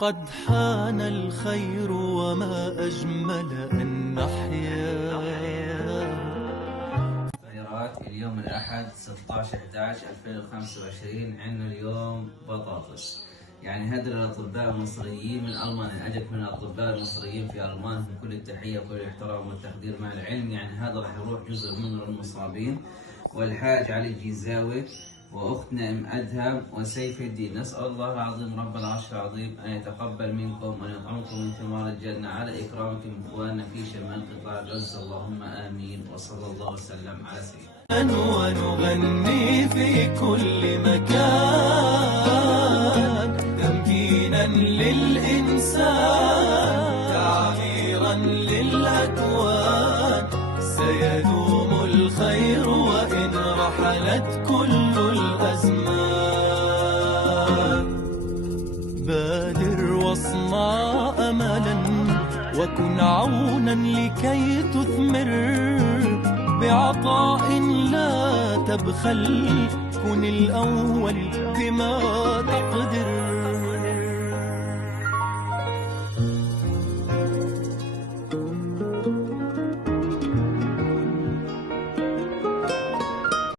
قد حان الخير وما أجمل أن نحيا. خيرات اليوم الأحد 16/11/2025 عندنا اليوم بطاطس. يعني هذول الأطباء المصريين من ألمانيا، أجت من الأطباء المصريين في ألمانيا، كل التحية وكل الاحترام والتقدير مع العلم. يعني هذا راح يروح جزء منه للمصابين، والحاج علي الجيزاوي وأختنا أم أدهم وسيف الدين. نسأل الله العظيم رب العرش العظيم أن يتقبل منكم وأن يطعمكم من ثمار الجنة على إكرامكم إخواننا في شمال قطاع غزة، اللهم آمين. وصلى الله وسلم على سيدنا. ونغني في كل مكان تمكينا للإنسان، تعميرا للأكوان، سيدوم الخير وإن رحلت كل الأزمان. بادر واصنع أملا وكن عونا لكي تثمر، بعطاء لا تبخل، كن الأول بما